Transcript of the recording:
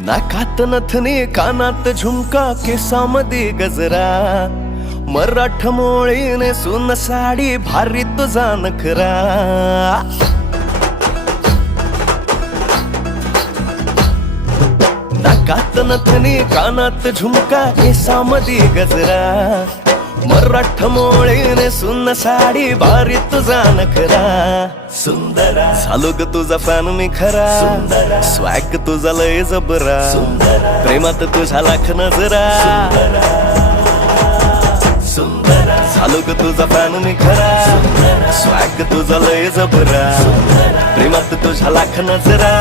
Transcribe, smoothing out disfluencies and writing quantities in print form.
नाकात नथनी कानात झुमका केसामध्ये गजरा मराठ मोळीने सुन साडी भारी तुझा नखरा नाकात नथनी कानात झुमका केसामध्ये गजरा मराठ मोळीने सुन साडी भारी तुझा नखरा सुंदरा झालो ग तुझा फॅन मी खरा स्वॅग तुझा लय जबरा प्रेमात तुझा लाख नजरा सुंदरा झालो ग तुझा फॅन मी खरा स्वॅग तुझा लय जबरा प्रेमात तुझा लाख नजरा